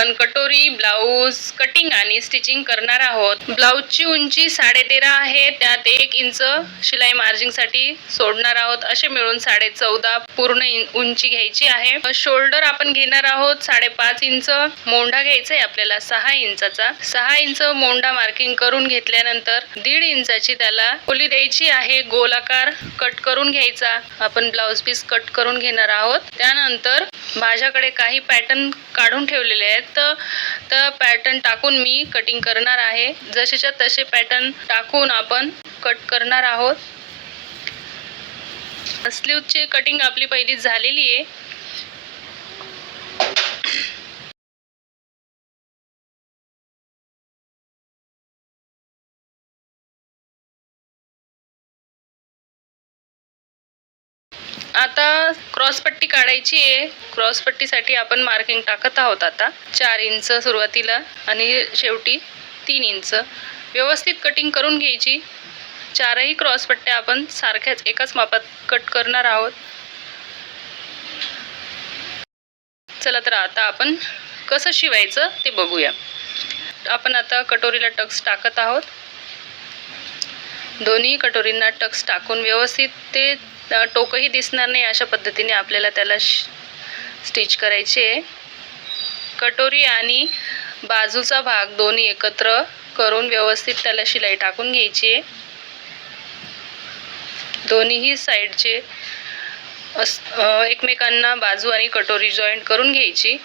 आपण कटोरी blouse cutting आणि स्टिचिंग करणार आहोत। ब्लाऊजची उंची 13.5 आहे, त्यात 1 इंच शिलाई मार्जिन साठी सोडणार आहोत। असे मिळून 14.5 पूर्ण उंची घ्यायची आहे। शोल्डर आपण घेणार आहोत 5.5 इंच। मोंढा घ्यायचा आहे आपल्याला 6 इंचाचा। 6 इंच मोंढा मार्किंग करून घेतल्यानंतर 1.5 इंचाची त्याला खोली द्यायची आहे। गोलाकार कट करून घ्यायचा। आपण ब्लाऊज पीस कट करून घेणार आहोत। त्यानंतर माझ्याकडे काही पॅटर्न काढून ठेवलेले आहेत, तर पॅटर्न टाकून मी कटिंग करणार आहे। जसेच्या तसे पॅटर्न टाकून आपण कट करणार आहोत। स्लीवची कटिंग आपली पहिली झालेली आहे। आता क्रॉस पट्टी काढायची आहे। क्रॉस पट्टीसाठी आपण मार्किंग टाकत आहोत। आता 4 इंच सुरुवातीला आणि शेवटी 3 इंच व्यवस्थित कटिंग करून घ्यायची। चारही क्रॉस पट्ट्या आपण सारख्याच एकाच मापात कट करणार आहोत। चला तर आता आपण कसं शिवायचं ते बघूया। आपण आता कटोरीला टक्स टाकत आहोत। दोन्ही कटोरींना टक्स टाकून व्यवस्थित ते टोकही दिसणार नाही अशा पद्धतीने आपल्याला त्याला स्टिच करायचे आहे। कटोरी आणि बाजूचा भाग दोन्ही एकत्र करून व्यवस्थित त्याला शिलाई टाकून घ्यायची आहे। दोन्हीही साइडचे एकमेकांना बाजू आणि कटोरी जॉईंट करून घ्यायची।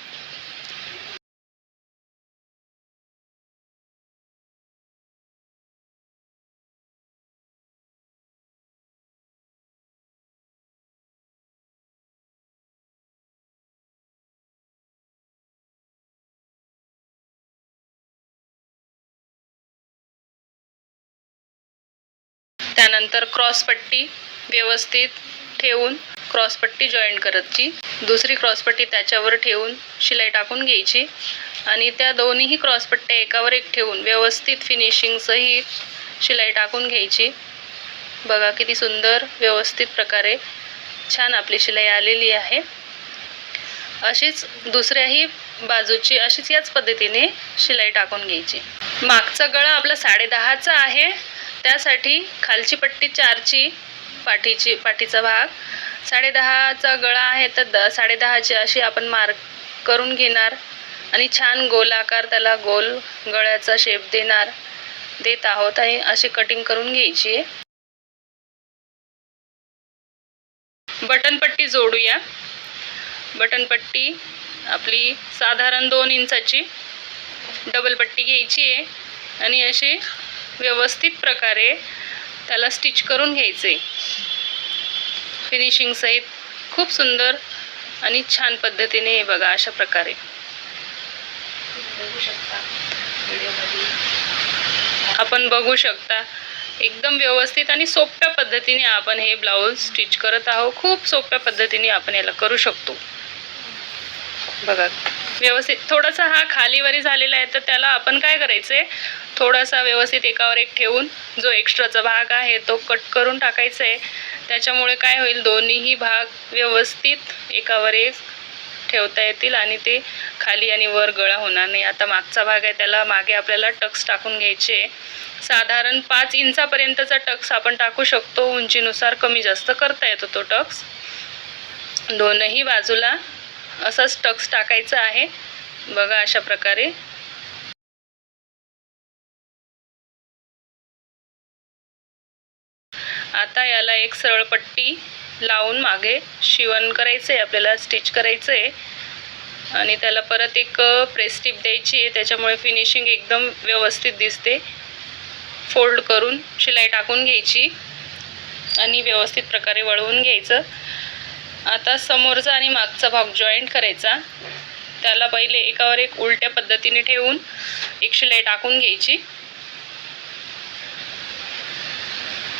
त्यानंतर क्रॉस पट्टी व्यवस्थित ठेवून क्रॉस पट्टी जॉईंट करायची। दुसरी क्रॉस पट्टी त्याच्यावर ठेवून शिलाई टाकून घ्यायची आणि त्या दोन्हीही क्रॉस पट्ट्या एकावर एक ठेवून व्यवस्थित फिनिशिंग सहित शिलाई टाकून घ्यायची। बघा किती सुंदर व्यवस्थित प्रकारे छान आपली शिलाई आलेली आहे। अशीच दुसऱ्याही बाजूची अशीच याच पद्धतीने शिलाई टाकून घ्यायची। मागचा गळा आपला 10.5चा आहे, त्यासाठी खालची पट्टी 4ची पाठीचा भाग 10.5चा गळा आहे, तर 10.5ची अशी आपण मार्क करून घेणार आणि छान गोलाकार त्याला गोल गळ्याचा शेप देत आहोत आणि अशी कटिंग करून घ्यायची आहे। बटन पट्टी जोडूया। बटन पट्टी आपली साधारण 2 इंचाची डबल पट्टी घ्यायची आहे आणि अशी व्यवस्थित प्रकारे त्याला स्टिच करून घ्यायचे। फिनिशिंग सहित खूप सुंदर आणि छान पद्धतीने बघा अशा प्रकारे आपण बघू शकता। एकदम व्यवस्थित आणि सोप्या पद्धतीने आपण हे ब्लाऊज स्टिच करत आहोत। खूप सोप्या पद्धतीने आपण याला करू शकतो। बघा व्यवस्थित थोडासा हा खालीवरी झालेला आहे, तर त्याला आपण काय करायचे, थोडासा व्यवस्थित एकावर एक ठेवून जो एक्स्ट्राचा भाग आहे तो कट करून टाकायचा आहे। त्याच्यामुळे काय होईल, दोन्हीही भाग व्यवस्थित एकावर एक ठेवता येतील आणि ते खाली आणि वर गळा होणार नाही। आता मागचा भाग आहे त्याला मागे आपल्याला टक्स टाकून घ्यायचे। साधारण 5 इंचापर्यंतचा टक्स आपण टाकू शकतो। उंचीनुसार कमी जास्त करता येतो तो टक्स। दोनही बाजूला असाच टक्स टाकायचा आहे। बघा अशा प्रकारे आता याला एक सरळ पट्टी लावून मागे शिवण करायचे आपल्याला, स्टिच करायचे आणि त्याला परत एक प्रेस टिप द्यायची आहे, त्याच्यामुळे फिनिशिंग एकदम व्यवस्थित दिसते। फोल्ड करून शिलाई टाकून घ्यायची आणि व्यवस्थित प्रकारे वळवून घ्यायचं। आता समोरचा आणि मागचा भाग जॉईंट करायचा। त्याला पहिले एकावर एक उलट्या पद्धतीने ठेवून एक शिलाई टाकून घ्यायची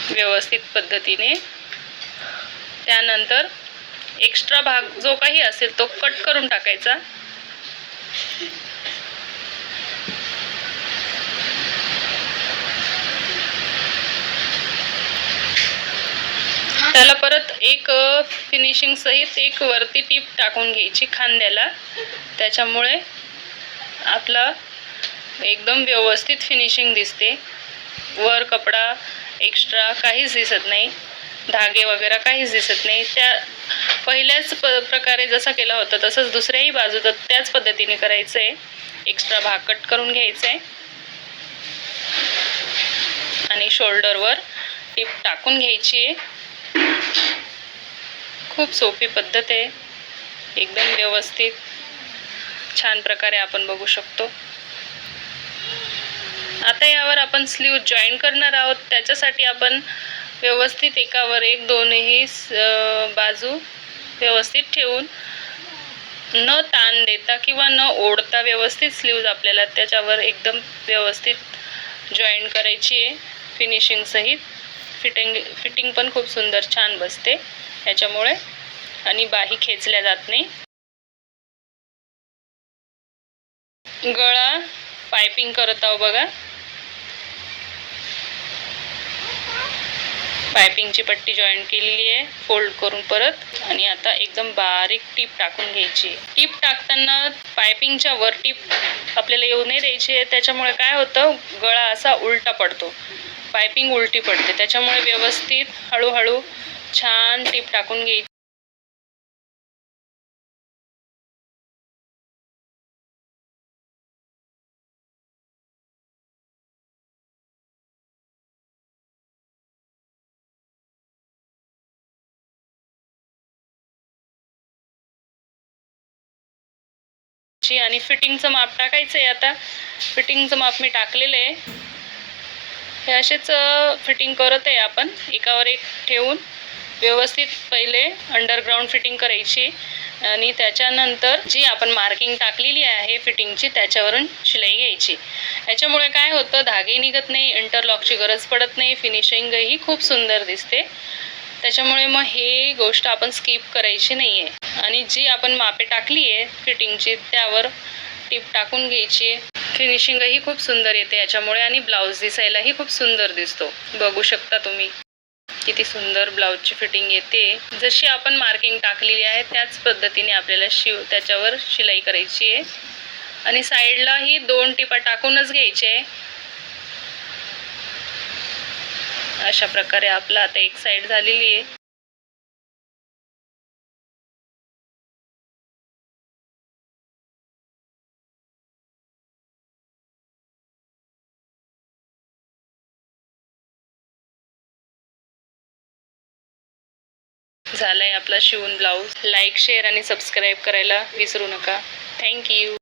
व्यवस्थित पद्धतीने। त्यानंतर एक्स्ट्रा भाग जो काही असेल तो कट करून टाकायचा। त्याला परत एक फिनिशिंग सहित एक वरती टीप टाकून घ्यायची खांद्याला, त्याच्यामुळे आपला एकदम व्यवस्थित फिनिशिंग दिसते. वर कपडा एक्स्ट्रा काहीच दिसत नाही, धागे वगैरे काहीच दिसत नाही. त्या पहिल्याच प्रकारे जसा केला होता तसंच दुसऱ्याही बाजूला त्याच पद्धतीने करायचं आहे. एक्स्ट्रा भाग कट करून घ्यायचा आहे आणि शोल्डरवर टिप टाकून घ्यायची आहे. खूप सोपी पद्धत आहे, एकदम व्यवस्थित छान प्रकारे आपण बघू शकतो. आता यावर आपण स्लीव जॉईन करणार आहोत. त्याच्यासाठी आपण व्यवस्थित एकावर एक दोन्ही बाजू व्यवस्थित ठेवून न ताण देता किंवा न ओढता व्यवस्थित स्लीव्ज आपल्याला त्याच्यावर एकदम व्यवस्थित जॉईन करायची आहे फिनिशिंग सहित. फिटिंग पण खूप सुंदर छान बसते याच्यामुळे आणि बाही खेचल्या जात नाही. गळा पायपिंग करत आहो बघा. पायपिंगची पट्टी जॉईन केलेली आहे फोल्ड करून परत, आणि आता एकदम बारीक टीप टाकून घ्यायची. टीप टाकताना पायपिंगच्या वर टीप आपल्याला येऊ नाही द्यायची आहे. त्याच्यामुळे काय होतं, गळा असा उलटा पडतो, पायपिंग उलटी पडते. त्याच्यामुळे व्यवस्थित हळूहळू छान टीप टाकून घ्यायची. आणि फिटिंगचं माप टाकायचं आहे. आता फिटिंगचं माप मी टाकलेलं आहे. हे असेच फिटिंग करत आहे आपण, एकावर एक ठेवून व्यवस्थित पहिले अंडरग्राऊंड फिटिंग करायची आणि त्याच्यानंतर जी आपण मार्किंग टाकलेली आहे फिटिंगची त्याच्यावरून शिलाई घ्यायची. याच्यामुळे काय होतं, धागे निघत नाही, इंटरलॉकची गरज पडत नाही, फिनिशिंगही खूप सुंदर दिसते. त्याच्यामुळे मग हे गोष्ट आपण स्किप करायची नाही आहे. आणि जी आपण मापे टाकली आहे फिटिंगची त्यावर टीप टाकून घ्यायची. फिनिशिंगही खूप सुंदर येते याच्यामुळे आणि ब्लाऊज दिसायलाही खूप सुंदर दिसतो. बघू शकता तुम्ही किती सुंदर ब्लाऊजची फिटिंग येते. जशी आपण मार्किंग टाकलेली आहे त्याच पद्धतीने आपल्याला त्याच्यावर शिलाई करायची आहे आणि साईडलाही 2 टिपा टाकूनच घ्यायचे. अशा प्रकारे आपला आता एक साईड झालेली आहे. झालाय आपला शिवून ब्लाऊज. लाईक, शेअर आणि सबस्क्राईब करायला विसरू नका. थँक्यू.